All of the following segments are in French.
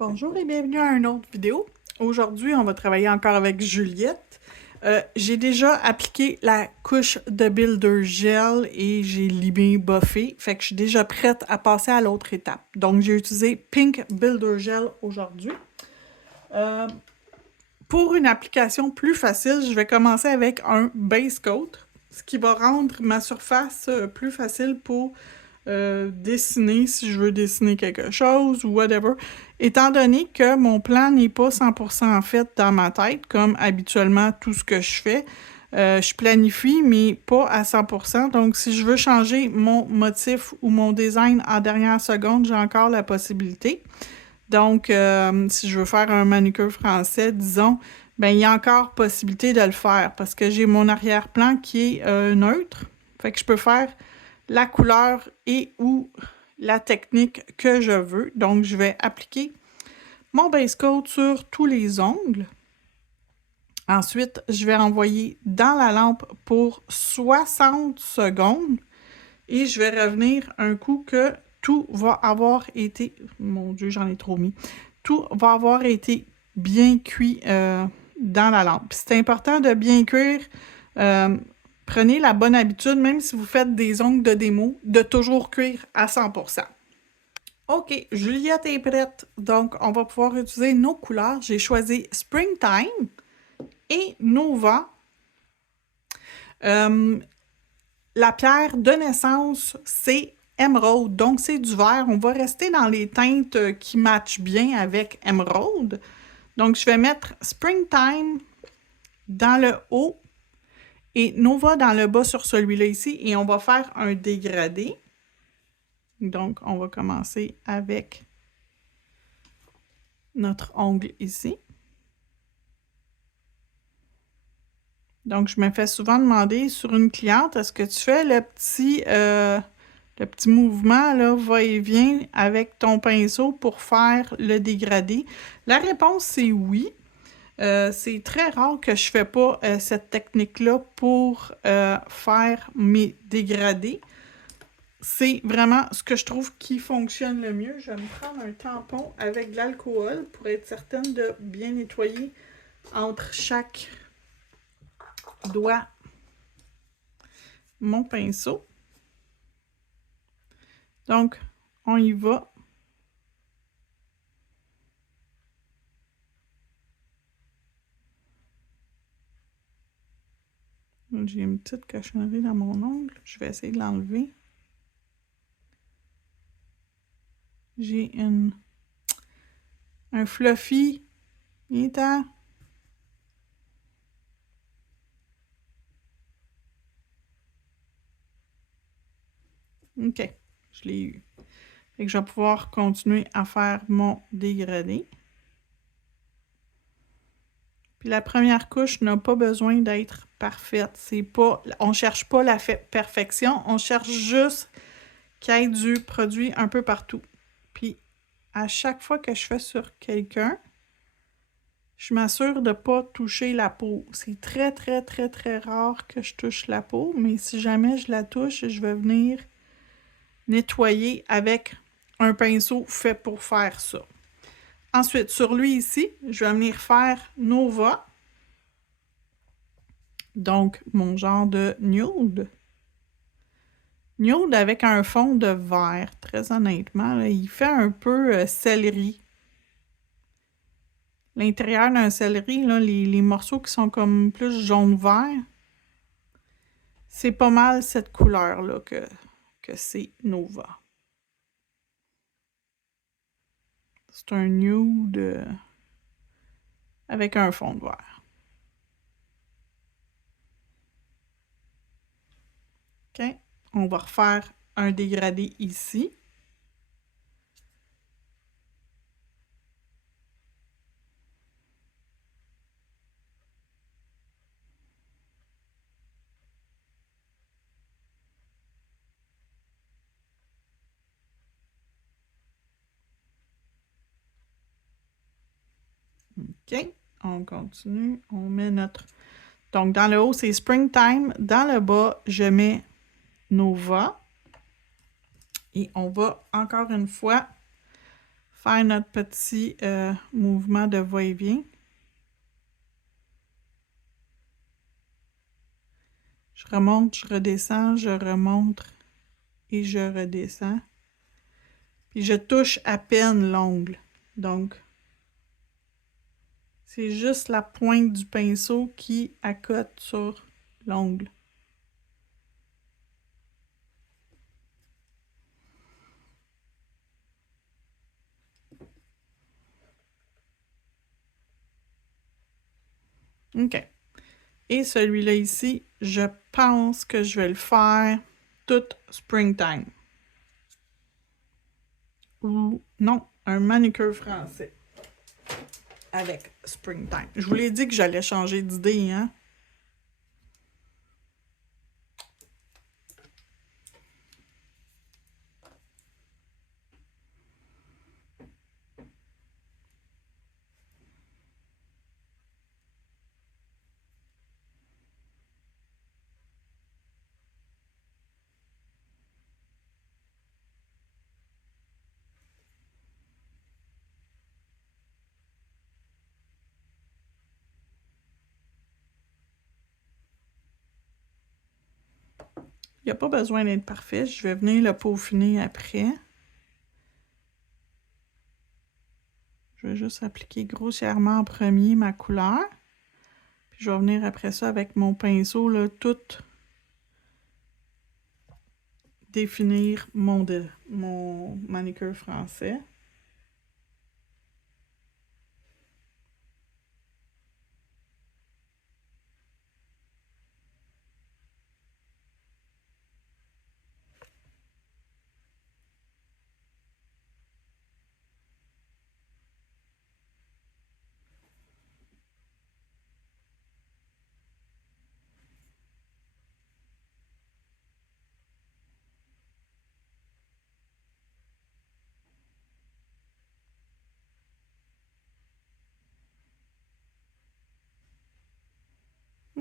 Bonjour et bienvenue à une autre vidéo. Aujourd'hui, on va travailler encore avec Juliette. J'ai déjà appliqué la couche de Builder Gel et j'ai limé buffé, fait que je suis déjà prête à passer à l'autre étape. Donc, j'ai utilisé Pink Builder Gel aujourd'hui. Pour une application plus facile, je vais commencer avec un base coat, ce qui va rendre ma surface plus facile pour dessiner si je veux dessiner quelque chose ou whatever. Étant donné que mon plan n'est pas 100% fait dans ma tête, comme habituellement tout ce que je fais, je planifie, mais pas à 100%. Donc, si je veux changer mon motif ou mon design en dernière seconde, j'ai encore la possibilité. Donc, si je veux faire un manucure français, disons, ben il y a encore possibilité de le faire parce que j'ai mon arrière-plan qui est neutre. Fait que je peux faire la couleur et ou la technique que je veux. Donc, je vais appliquer mon base coat sur tous les ongles. Ensuite, je vais envoyer dans la lampe pour 60 secondes et je vais revenir un coup que tout va avoir été... Mon Dieu, j'en ai trop mis. Tout va avoir été bien cuit dans la lampe. C'est important de bien cuire. Prenez la bonne habitude, même si vous faites des ongles de démo, de toujours cuire à 100%. OK, Juliette est prête. Donc, on va pouvoir utiliser nos couleurs. J'ai choisi Springtime et Nova. La pierre de naissance, c'est Emerald. Donc, c'est du vert. On va rester dans les teintes qui matchent bien avec Emerald. Donc, je vais mettre Springtime dans le haut et Nova dans le bas sur celui-là ici. Et on va faire un dégradé. Donc, on va commencer avec notre ongle ici. Donc, je me fais souvent demander sur une cliente, est-ce que tu fais le petit mouvement, là, va-et-vient avec ton pinceau pour faire le dégradé? La réponse, c'est oui. C'est très rare que je ne fais pas cette technique-là pour faire mes dégradés. C'est vraiment ce que je trouve qui fonctionne le mieux. Je vais me prendre un tampon avec de l'alcool pour être certaine de bien nettoyer entre chaque doigt mon pinceau. Donc, on y va. J'ai une petite cochonnerie dans mon ongle. Je vais essayer de l'enlever. J'ai un fluffy. Il est à... OK, je l'ai eu. Fait que je vais pouvoir continuer à faire mon dégradé. Puis la première couche n'a pas besoin d'être parfaite. C'est pas, on cherche pas la perfection, on cherche juste qu'il y ait du produit un peu partout. Puis à chaque fois que je fais sur quelqu'un, je m'assure de ne pas toucher la peau. C'est très, très, très, très rare que je touche la peau, mais si jamais je la touche, je vais venir nettoyer avec un pinceau fait pour faire ça. Ensuite, sur lui ici, je vais venir faire Nova. Donc, mon genre de nude. Nude avec un fond de vert, très honnêtement. Là, il fait un peu céleri. L'intérieur d'un céleri, là, les morceaux qui sont comme plus jaune-vert, c'est pas mal cette couleur-là que c'est Nova. C'est un nude avec un fond de vert. OK. On va refaire un dégradé ici. OK. On continue. On met notre... Donc, dans le haut, c'est Springtime. Dans le bas, je mets Nova. Et on va, encore une fois, faire notre petit mouvement de va-et-vient. Je remonte, je redescends, je remonte et je redescends. Puis je touche à peine l'ongle. Donc, c'est juste la pointe du pinceau qui accote sur l'ongle. OK. Et celui-là ici, je pense que je vais le faire tout springtime. Ou non, un manucure français avec springtime. Je vous l'ai dit que j'allais changer d'idée, hein? Il n'y a pas besoin d'être parfait. Je vais venir le peaufiner après. Je vais juste appliquer grossièrement en premier ma couleur. Puis je vais venir après ça avec mon pinceau, là, tout définir mon manucure français.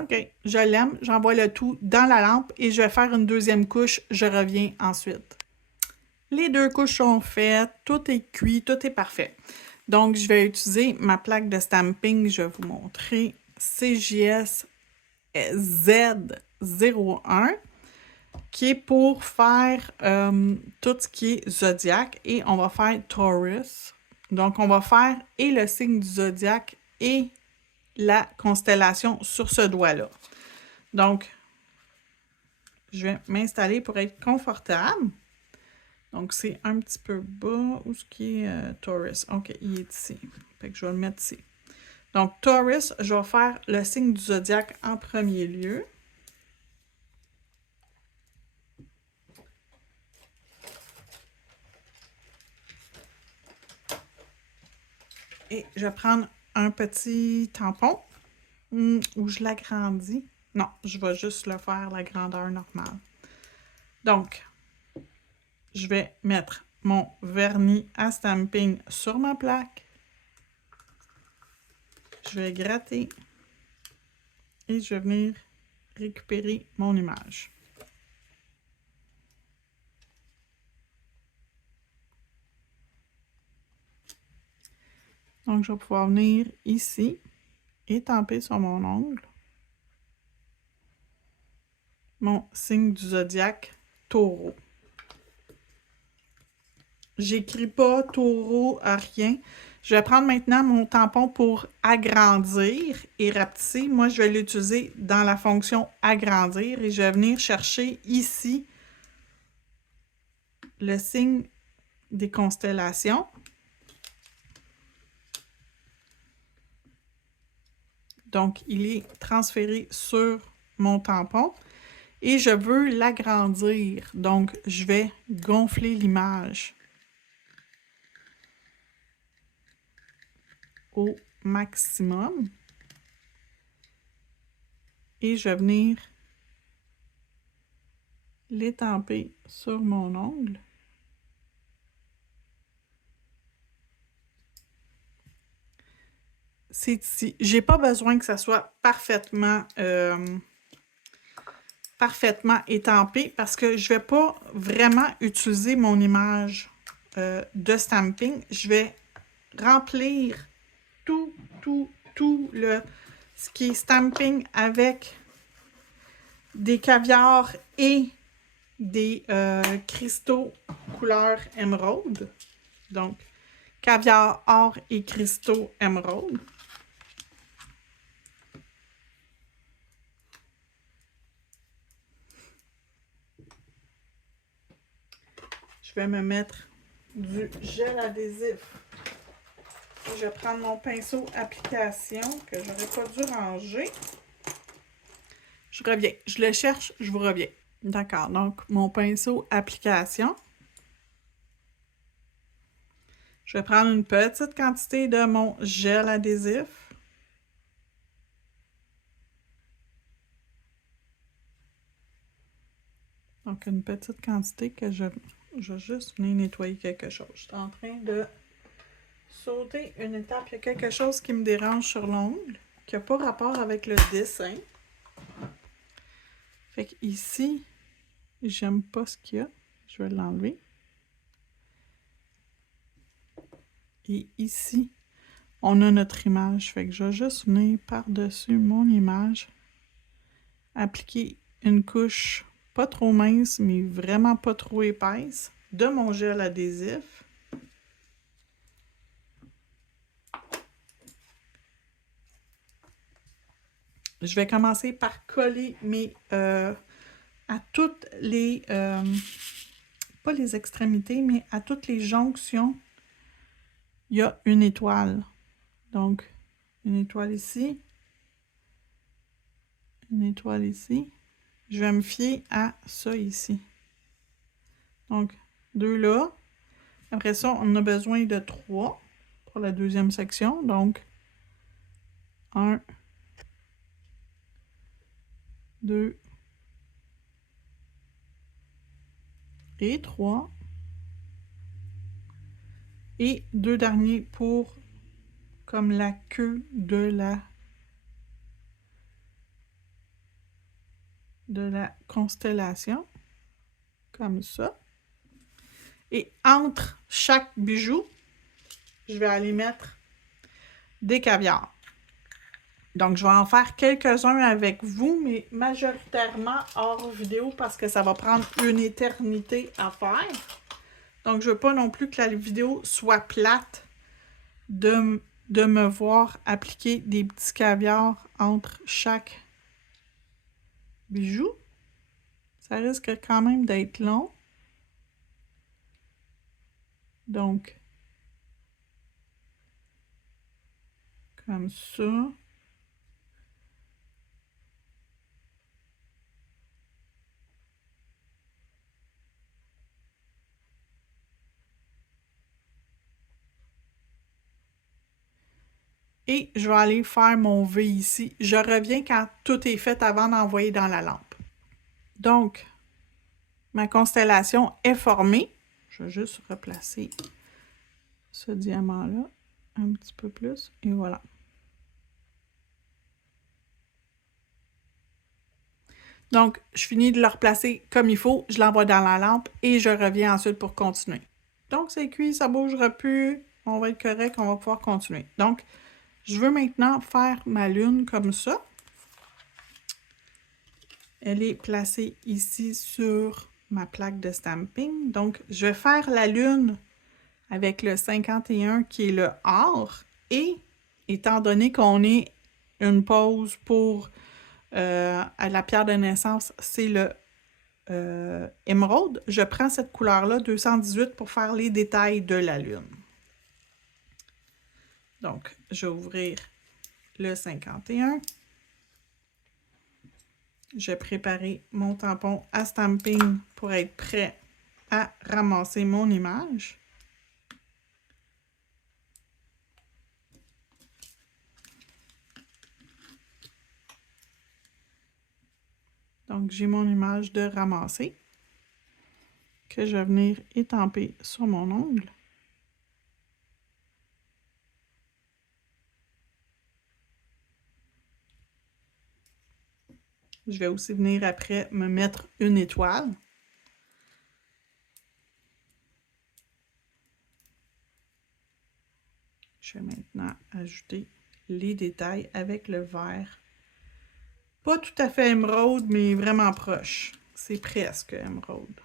OK, je l'aime. J'envoie le tout dans la lampe et je vais faire une deuxième couche. Je reviens ensuite. Les deux couches sont faites, tout est cuit, tout est parfait. Donc, je vais utiliser ma plaque de stamping. Je vais vous montrer CJS Z01 qui est pour faire tout ce qui est zodiaque et on va faire Taurus. Donc, on va faire et le signe du zodiaque et la constellation sur ce doigt-là. Donc, je vais m'installer pour être confortable. Donc, c'est un petit peu bas. Où est-ce qui est Taurus? OK, il est ici. Fait que je vais le mettre ici. Donc, Taurus, je vais faire le signe du zodiaque en premier lieu. Et je vais prendre un petit tampon où je l'agrandis. Non, je vais juste le faire la grandeur normale. Donc, je vais mettre mon vernis à stamping sur ma plaque. Je vais gratter et je vais venir récupérer mon image. Donc, je vais pouvoir venir ici et tamper sur mon ongle mon signe du zodiaque Taureau. J'écris pas Taureau à rien. Je vais prendre maintenant mon tampon pour agrandir et rapetisser. Moi, je vais l'utiliser dans la fonction agrandir et je vais venir chercher ici le signe des constellations. Donc, il est transféré sur mon tampon et je veux l'agrandir. Donc, je vais gonfler l'image au maximum. Et je vais venir l'étamper sur mon ongle. C'est ici. J'ai pas besoin que ça soit parfaitement étampé parce que je vais pas vraiment utiliser mon image de stamping. Je vais remplir tout ce qui est stamping avec des caviars et des cristaux couleur émeraude. Donc, caviar, or et cristaux émeraude. Je vais me mettre du gel adhésif. Je vais prendre mon pinceau application que j'aurais pas dû ranger. Je reviens. Je le cherche, je vous reviens. D'accord, donc mon pinceau application. Je vais prendre une petite quantité de mon gel adhésif. Donc une petite quantité que je vais juste venir nettoyer quelque chose. Je suis en train de sauter une étape. Il y a quelque chose qui me dérange sur l'ongle, qui n'a pas rapport avec le dessin. Fait que ici, j'aime pas ce qu'il y a. Je vais l'enlever. Et ici, on a notre image. Fait que je vais juste venir par-dessus mon image, appliquer une couche pas trop mince, mais vraiment pas trop épaisse, de mon gel adhésif. Je vais commencer par coller mes... à toutes les... pas les extrémités, mais à toutes les jonctions, il y a une étoile. Donc, une étoile ici. Une étoile ici. Je vais me fier à ça ici. Donc, 2 là. Après ça, on a besoin de 3 pour la deuxième section. Donc, 1, 2 et 3. Et 2 derniers pour comme la queue de la constellation. Comme ça. Et entre chaque bijou, je vais aller mettre des caviars. Donc, je vais en faire quelques-uns avec vous, mais majoritairement hors vidéo parce que ça va prendre une éternité à faire. Donc, je ne veux pas non plus que la vidéo soit plate de me voir appliquer des petits caviars entre chaque bijou. Ça risque quand même d'être long. Donc, comme ça. Et je vais aller faire mon V ici. Je reviens quand tout est fait avant d'envoyer dans la lampe. Donc, ma constellation est formée. Je vais juste replacer ce diamant-là un petit peu plus. Et voilà. Donc, je finis de le replacer comme il faut. Je l'envoie dans la lampe et je reviens ensuite pour continuer. Donc, c'est cuit, ça ne bougera plus. On va être correct, on va pouvoir continuer. Donc, je veux maintenant faire ma lune comme ça. Elle est placée ici sur ma plaque de stamping. Donc, je vais faire la lune avec le 51 qui est le or. Et, étant donné qu'on est une pause pour à la pierre de naissance, c'est le émeraude, je prends cette couleur-là, 218, pour faire les détails de la lune. Donc, je vais ouvrir le 51. Je vais préparer mon tampon à stamping pour être prêt à ramasser mon image. Donc, j'ai mon image de ramasser que je vais venir étamper sur mon ongle. Je vais aussi venir après me mettre une étoile. Je vais maintenant ajouter les détails avec le vert. Pas tout à fait émeraude, mais vraiment proche. C'est presque émeraude.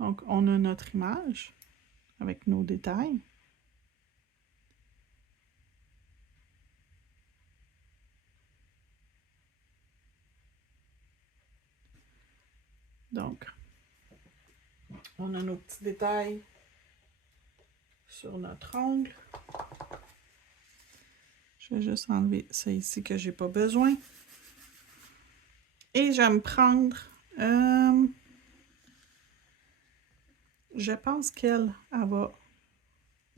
Donc, on a notre image avec nos détails. Donc, on a nos petits détails sur notre ongle. Je vais juste enlever ça ici que j'ai pas besoin. Et je vais me prendre... je pense il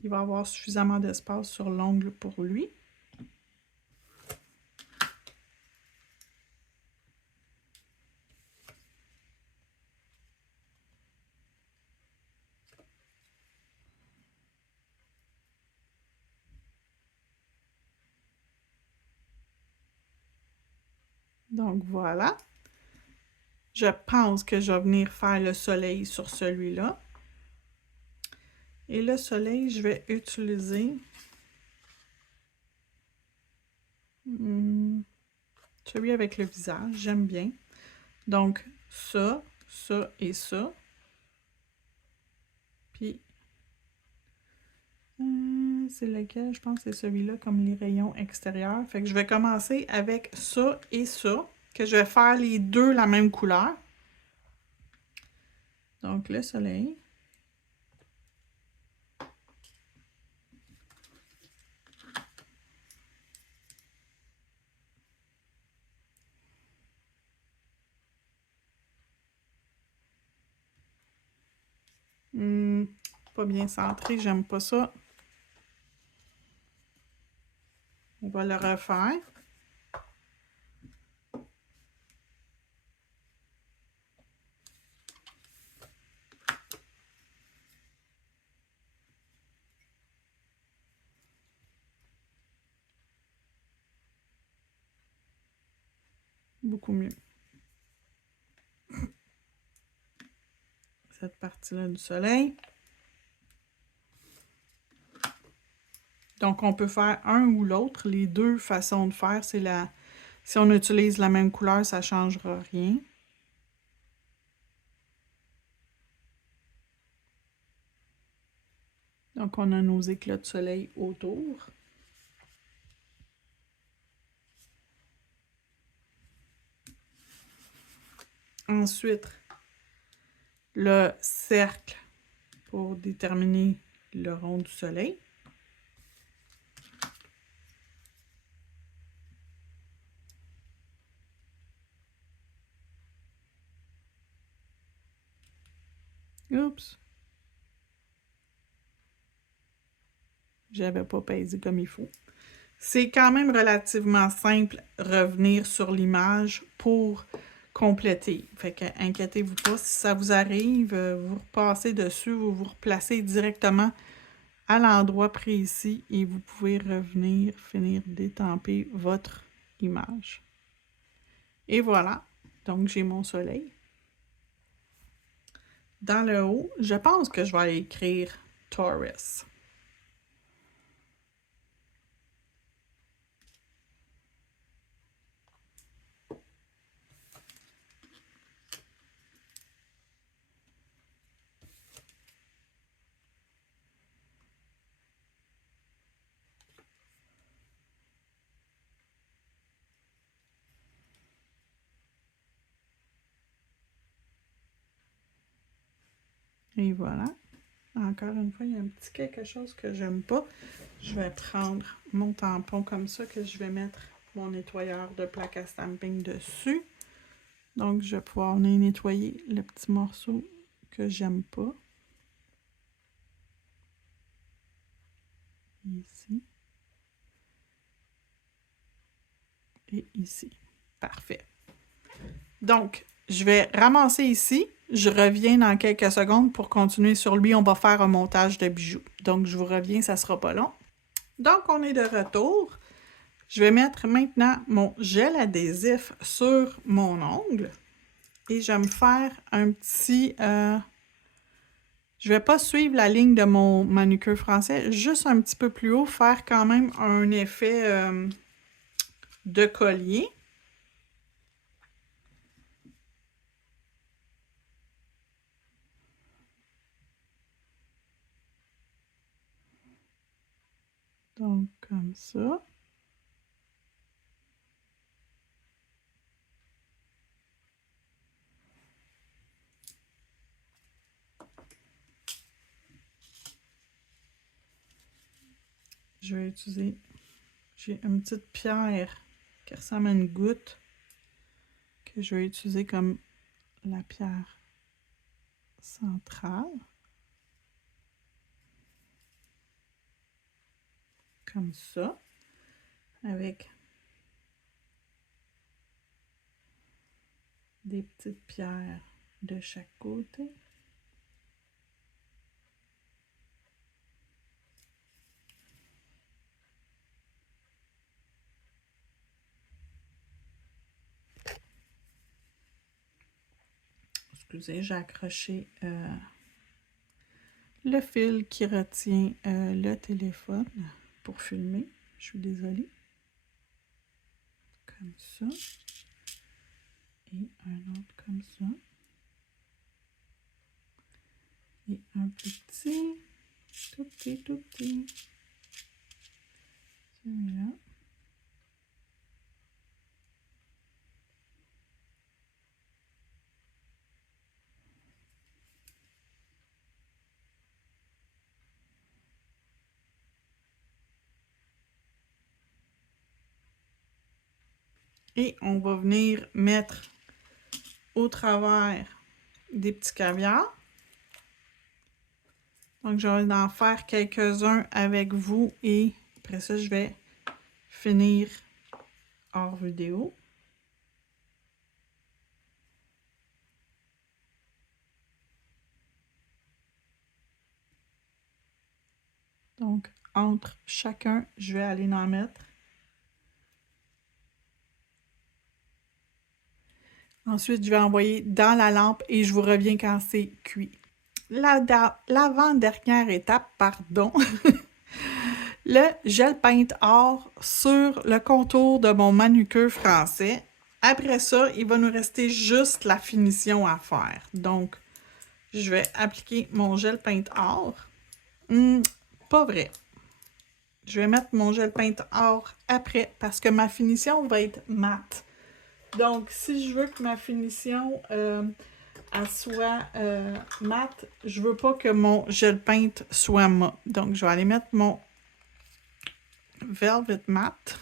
va avoir suffisamment d'espace sur l'ongle pour lui. Donc voilà. Je pense que je vais venir faire le soleil sur celui-là. Et le soleil, je vais utiliser celui avec le visage, j'aime bien. Donc ça, ça et ça. Puis, c'est lequel? Je pense que c'est celui-là comme les rayons extérieurs. Fait que je vais commencer avec ça et ça, que je vais faire les deux la même couleur. Donc le soleil. Pas bien centré, j'aime pas ça. On va le refaire. Beaucoup mieux. Cette partie-là du soleil. Donc, on peut faire un ou l'autre. Les deux façons de faire, c'est la... Si on utilise la même couleur, ça ne changera rien. Donc, on a nos éclats de soleil autour. Ensuite, le cercle pour déterminer le rond du soleil. Oups! J'avais pas pesé comme il faut. C'est quand même relativement simple revenir sur l'image pour compléter. Fait que inquiétez-vous pas, si ça vous arrive, vous repassez dessus, vous vous replacez directement à l'endroit précis et vous pouvez revenir, finir d'étamper votre image. Et voilà, donc j'ai mon soleil. Dans le haut, je pense que je vais écrire Taurus. Et voilà. Encore une fois, il y a un petit quelque chose que j'aime pas. Je vais prendre mon tampon comme ça, que je vais mettre mon nettoyeur de plaque à stamping dessus. Donc, je vais pouvoir venir nettoyer le petit morceau que j'aime pas. Ici. Et ici. Parfait. Donc, je vais ramasser ici. Je reviens dans quelques secondes pour continuer sur lui. On va faire un montage de bijoux. Donc, je vous reviens, ça sera pas long. Donc, on est de retour. Je vais mettre maintenant mon gel adhésif sur mon ongle. Et je vais me faire un petit Je vais pas suivre la ligne de mon manucure français, juste un petit peu plus haut, faire quand même un effet de collier. Donc, comme ça. Je vais utiliser, j'ai une petite pierre qui ressemble à une goutte que je vais utiliser comme la pierre centrale. Comme ça. Avec des petites pierres de chaque côté. Excusez, j'ai accroché le fil qui retient le téléphone pour filmer. Je suis désolée. Comme ça. Et un autre comme ça. Et un plus petit. Tout petit, tout petit. Celui-là. Et on va venir mettre au travers des petits caviars. Donc, je vais en faire quelques-uns avec vous et après ça, je vais finir hors vidéo. Donc, entre chacun, je vais aller en mettre. Ensuite, je vais envoyer dans la lampe et je vous reviens quand c'est cuit. L'avant-dernière étape, pardon, le gel peint or sur le contour de mon manucure français. Après ça, il va nous rester juste la finition à faire. Donc, je vais appliquer mon gel peint or. Pas vrai. Je vais mettre mon gel peint or après parce que ma finition va être mate. Donc, si je veux que ma finition elle soit mate, je veux pas que mon gel peint soit mat. Donc, je vais aller mettre mon Velvet Matte.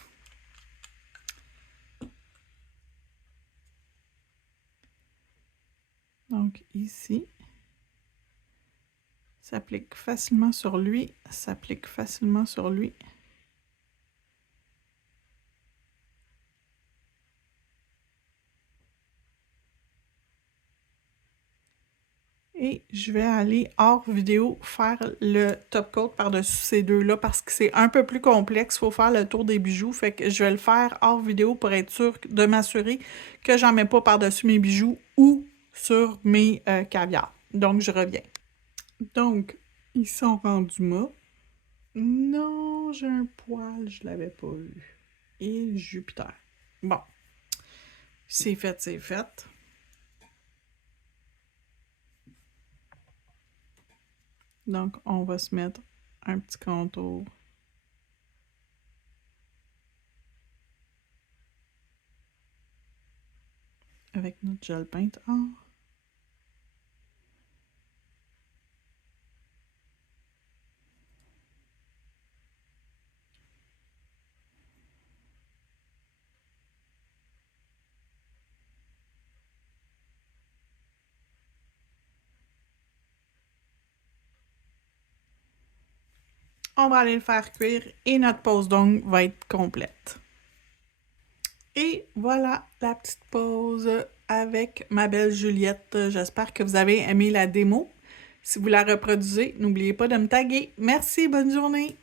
Donc, ici. S'applique facilement sur lui. S'applique facilement sur lui. Et je vais aller hors vidéo faire le top coat par-dessus ces deux-là parce que c'est un peu plus complexe. Il faut faire le tour des bijoux. Fait que je vais le faire hors vidéo pour être sûr de m'assurer que j'en mets pas par-dessus mes bijoux ou sur mes caviars. Donc, je reviens. Donc, ils sont rendus mat. Non, j'ai un poil, je l'avais pas vu. Et Jupiter. Bon. C'est fait, c'est fait. Donc, on va se mettre un petit contour. Avec notre gel peint or. On va aller le faire cuire et notre pose d'ongles va être complète. Et voilà la petite pause avec ma belle Juliette. J'espère que vous avez aimé la démo. Si vous la reproduisez, n'oubliez pas de me taguer. Merci, bonne journée!